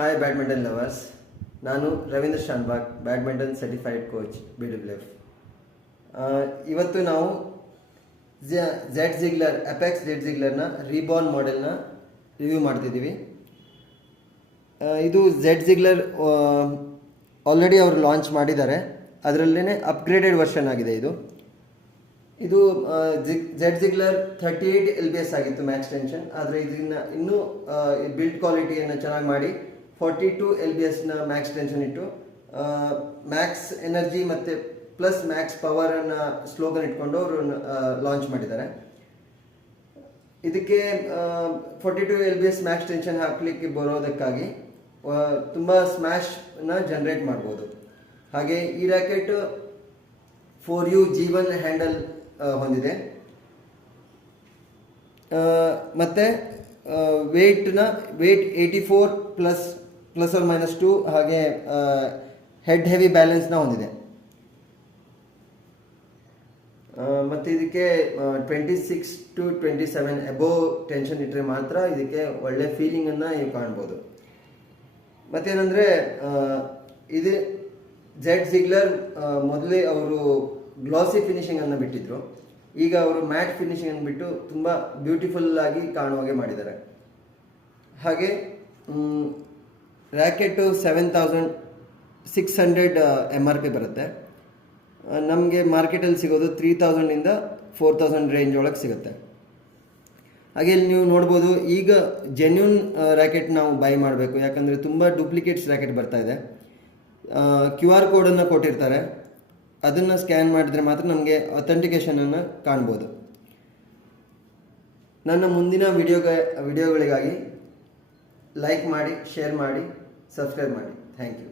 Hi badminton lovers, ನಾನು Ravindra Shanbhag, badminton certified coach BWF. ಇವತ್ತು ನಾವು ಝೆಡ್ ಜಿಗ್ಲರ್ ಅಪೆಕ್ಸ್ ಝೆಡ್ ಜಿಗ್ಲರ್ನ ರೀಬಾರ್ನ್ ಮಾಡೆಲ್ನ ರಿವ್ಯೂ ಮಾಡ್ತಿದ್ದೀವಿ. ಇದು ಝೆಡ್ ಜಿಗ್ಲರ್ ಆಲ್ರೆಡಿ ಅವರು ಲಾಂಚ್ ಮಾಡಿದ್ದಾರೆ, ಅದರಲ್ಲೇ ಅಪ್ಗ್ರೇಡೆಡ್ ವರ್ಷನ್ ಆಗಿದೆ. ಇದು ಝೆಡ್ ಜಿಗ್ಲರ್ 38 LBS ಆಗಿತ್ತು ಮ್ಯಾಕ್ಸ್ ಟೆನ್ಷನ್, ಆದರೆ ಇದನ್ನು ಇನ್ನೂ ಬಿಲ್ಡ್ ಕ್ವಾಲಿಟಿಯನ್ನು ಚೆನ್ನಾಗಿ ಮಾಡಿ 42 LBSನ ಮ್ಯಾಕ್ಸ್ ಟೆನ್ಷನ್ ಇಟ್ಟು ಮ್ಯಾಕ್ಸ್ ಎನರ್ಜಿ ಮತ್ತು ಪ್ಲಸ್ ಮ್ಯಾಕ್ಸ್ ಪವರನ್ನು ಸ್ಲೋಗನ್ ಇಟ್ಕೊಂಡು ಅವರು ಲಾಂಚ್ ಮಾಡಿದ್ದಾರೆ. ಇದಕ್ಕೆ 42 LBS ಮ್ಯಾಕ್ಸ್ ಟೆನ್ಷನ್ ಹಾಕಲಿಕ್ಕೆ ಬರೋದಕ್ಕಾಗಿ ತುಂಬ ಸ್ಮ್ಯಾಶ್ನ ಜನರೇಟ್ ಮಾಡ್ಬೋದು. ಹಾಗೆ ಈ ರ್ಯಾಕೆಟ್ 4U G1 ಹ್ಯಾಂಡಲ್ ಹೊಂದಿದೆ ಮತ್ತು ವೇಟ್ 84 ಪ್ಲಸ್ ಆರ್ ಮೈನಸ್ 2, ಹಾಗೆ ಹೆಡ್ ಹೆವಿ ಬ್ಯಾಲೆನ್ಸ್ನ ಹೊಂದಿದೆ. ಮತ್ತು ಇದಕ್ಕೆ 26 to 27 ಅಬೋವ್ ಟೆನ್ಷನ್ ಇಟ್ಟರೆ ಮಾತ್ರ ಇದಕ್ಕೆ ಒಳ್ಳೆ ಫೀಲಿಂಗನ್ನು ನೀವು ಕಾಣ್ಬೋದು. ಮತ್ತೇನೆಂದರೆ ಇದು ಝೆಡ್ ಜಿಗ್ಲರ್ ಮೊದಲೇ ಅವರು ಗ್ಲಾಸಿ ಫಿನಿಶಿಂಗನ್ನು ಬಿಟ್ಟಿದ್ರು, ಈಗ ಅವರು ಮ್ಯಾಟ್ ಫಿನಿಶಿಂಗನ್ನು ಬಿಟ್ಟು ತುಂಬ ಬ್ಯೂಟಿಫುಲ್ಲಾಗಿ ಕಾಣುವಾಗೆ ಮಾಡಿದ್ದಾರೆ. ಹಾಗೆ ರ್ಯಾಕೆಟು 7600 MRP ಬರುತ್ತೆ. ನಮಗೆ ಮಾರ್ಕೆಟಲ್ಲಿ ಸಿಗೋದು 3000ಇಂದ 4000 ರೇಂಜ್ ಒಳಗೆ ಸಿಗುತ್ತೆ. ಹಾಗೆ ಇಲ್ಲಿ ನೀವು ನೋಡ್ಬೋದು, ಈಗ ಜೆನ್ಯೂನ್ ರ್ಯಾಕೆಟ್ ನಾವು ಬೈ ಮಾಡಬೇಕು, ಯಾಕಂದರೆ ತುಂಬ ಡೂಪ್ಲಿಕೇಟ್ಸ್ ರ್ಯಾಕೆಟ್ ಬರ್ತಾ ಇದೆ. QR ಕೋಡನ್ನು ಕೊಟ್ಟಿರ್ತಾರೆ, ಅದನ್ನು ಸ್ಕ್ಯಾನ್ ಮಾಡಿದರೆ ಮಾತ್ರ ನಮಗೆ ಅಥೆಂಟಿಕೇಷನನ್ನು ಕಾಣ್ಬೋದು. ನನ್ನ ಮುಂದಿನ ವಿಡಿಯೋಗಳಿಗಾಗಿ ಲೈಕ್ ಮಾಡಿ, ಶೇರ್ ಮಾಡಿ, ಸಬ್ಸ್ಕ್ರೈಬ್ ಮಾಡಿ. Thank you.